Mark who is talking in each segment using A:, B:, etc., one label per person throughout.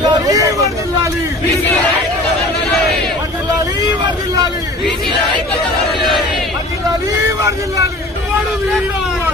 A: వర్ధిల్లాలి వర్ధిల్లాలి వర్ధిల్లాలి వర్ధిల్లాలి వర్ధిల్లాలి వర్ధిల్లాలి వాడు వీరవాడు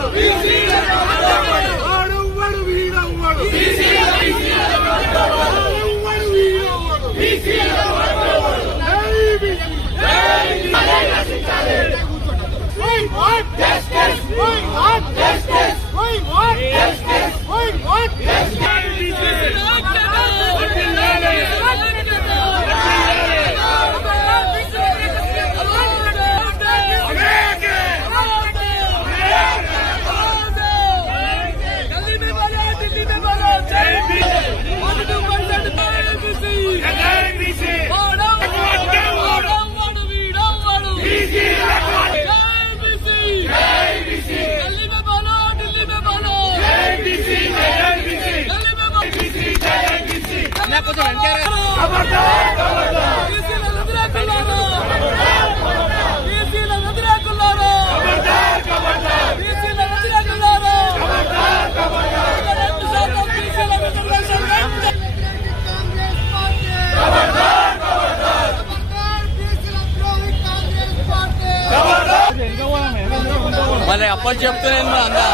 B: మళ్ళీ అప్పటి చెప్తే అందా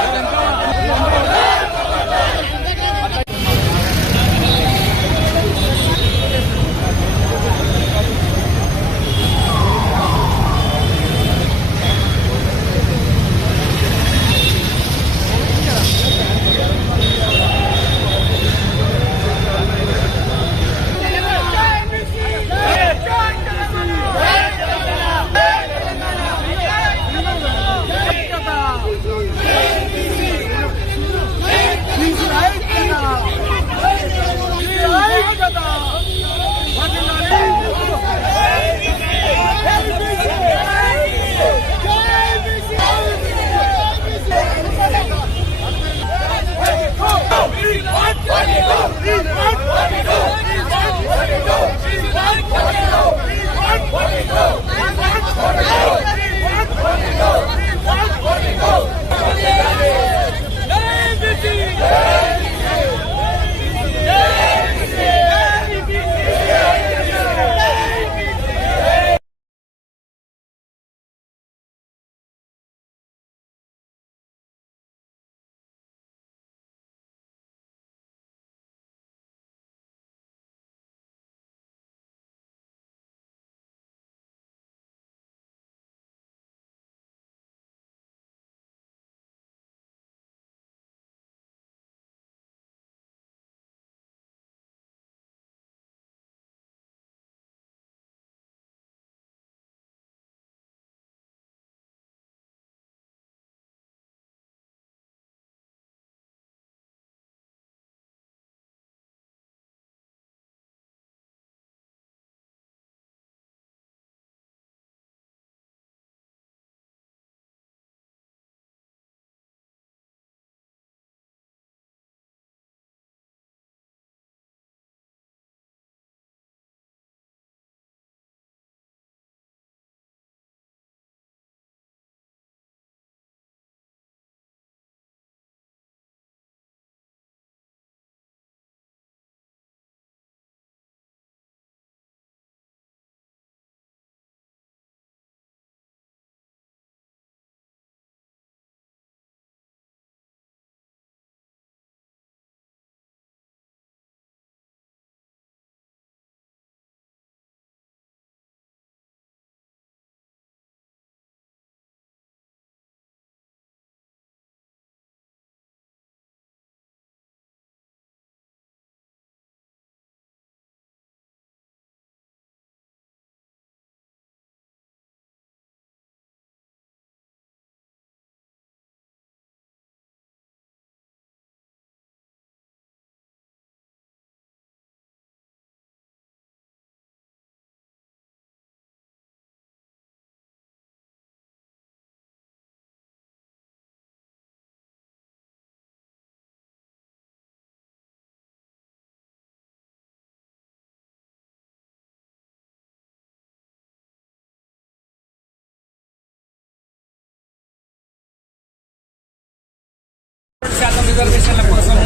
B: రిజర్వేషన్ల కోసం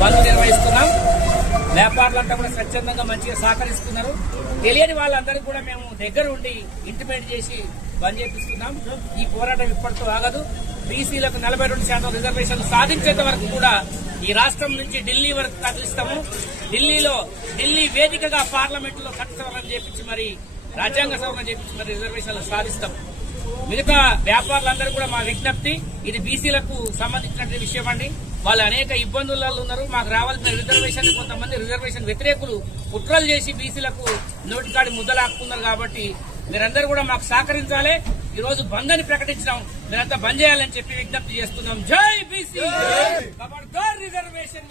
B: బంద్ నిర్వహిస్తున్నాం. వ్యాపారులంతా కూడా స్వచ్ఛందంగా మంచిగా సహకరిస్తున్నారు. తెలియని వాళ్ళందరికీ కూడా మేము దగ్గర ఉండి ఇంటిమేట్ చేసి బంద్ చేపిస్తున్నాం. ఈ పోరాటం ఇప్పటితో ఆగదు. బీసీలకు నలభై రెండు శాతం రిజర్వేషన్లు సాధించేంత వరకు కూడా ఈ రాష్ట్రం నుంచి ఢిల్లీ వరకు కదిలిస్తాము ఢిల్లీలో ఢిల్లీ వేదికగా పార్లమెంట్లో చట్ట సవరణ చేపించి మరి రాజ్యాంగ సవరణ చేపించి మరి రిజర్వేషన్లు సాధిస్తాము మిగతా వ్యాపారులందరూ కూడా మా విజ్ఞప్తి ఇది బీసీలకు సంబంధించిన విషయం అండి. వాళ్ళు అనేక ఇబ్బందులలో ఉన్నారు. మాకు రావాల్సిన రిజర్వేషన్ కొంతమంది రిజర్వేషన్ వ్యతిరేకులు కుట్రలు చేసి బీసీలకు నోటికాడి ముద్దలాక్కున్నారు కాబట్టి మీరందరూ కూడా మాకు సహకరించాలి. ఈ రోజు బంద్ అని ప్రకటించినాం. మీరంతా బంద్ చేయాలని చెప్పి విజ్ఞప్తి చేస్తున్నాం. జై బీసీ! రిజర్వేషన్!